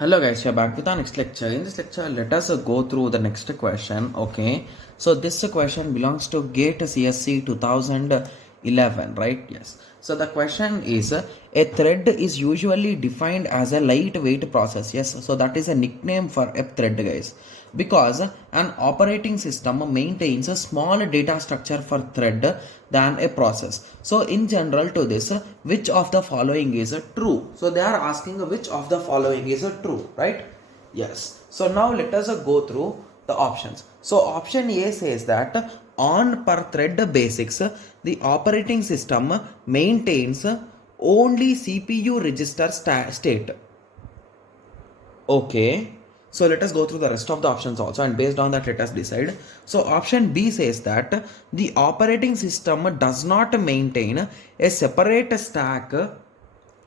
Hello guys, we are back with our next lecture. In this lecture, let us go through the next question. Okay, so this question belongs to GATE CSC 2011, right? Yes. So the question is, a thread is usually defined as a lightweight process. Yes, so that is a nickname for a thread, guys, because an operating system maintains a small data structure for thread than a process. So in general to this, which of the following is true? So they are asking which of the following is true, right? Yes. So now let us go through the options. So option A says that on per thread basics, the operating system maintains only CPU register state. Okay, so let us go through the rest of the options also, and based on that let us decide. So option B says that the operating system does not maintain a separate stack,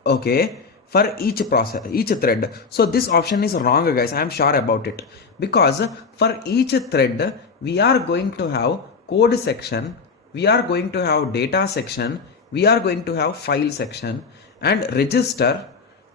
okay, for each process, each thread. So this option is wrong, guys. I am sure about it, because for each thread we are going to have code section, we are going to have data section, we are going to have file section, and register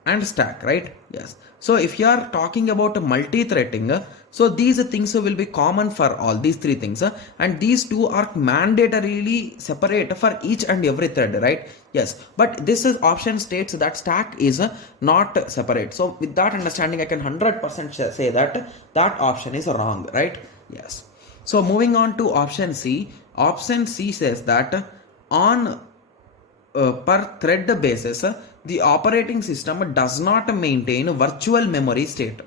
and stack, right? Yes. So if you are talking about multi-threading, so these things will be common for all these three things, and these two are mandatorily separate for each and every thread, right? Yes, but this is option states that stack is not separate. So with that understanding, I can 100% say that that option is wrong, right? Yes. So moving on to option C. Option C says that on per thread basis, the operating system does not maintain virtual memory state.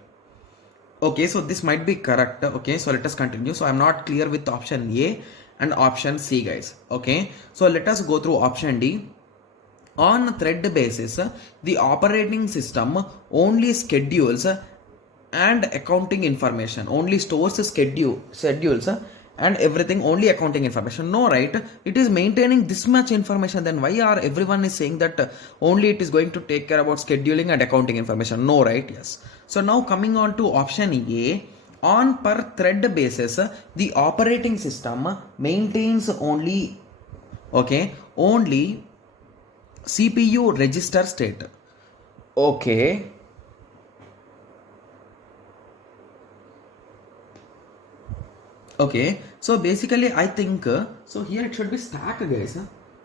Okay, so this might be correct. Okay, so let us continue. So I'm not clear with option A and option C, guys. Okay, so let us go through option D. On thread basis, the operating system only schedules and accounting information, only stores schedules and everything, only accounting information. No, right? It is maintaining this much information. Then why are everyone is saying that only it is going to take care about scheduling and accounting information? No, right? Yes. So now coming on to option A. On per thread basis, the operating system maintains only, okay, only CPU register state. Okay. Okay, so basically I think, so here it should be stack, guys.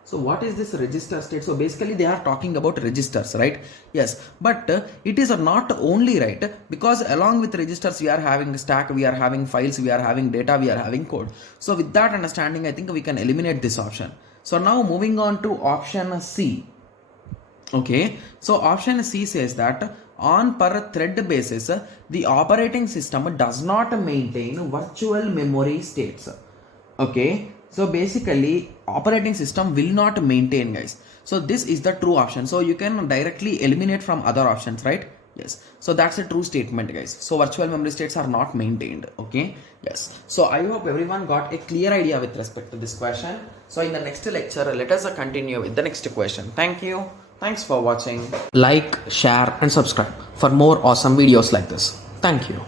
So what is this register state? So basically they are talking about registers, right? Yes, but it is not only, right, because along with registers we are having stack, we are having files, we are having data, we are having code. So with that understanding, I think we can eliminate this option. So now moving on to option C. Okay, so option C says that on per thread basis, the operating system does not maintain virtual memory states. Okay, so basically operating system will not maintain, guys. So this is the true option. So you can directly eliminate from other options, right? Yes, so that's a true statement, guys. So virtual memory states are not maintained. Okay, yes. So I hope everyone got a clear idea with respect to this question. So in the next lecture, let us continue with the next question. Thank you. Thanks for watching. Like, share and subscribe for more awesome videos like this. Thank you.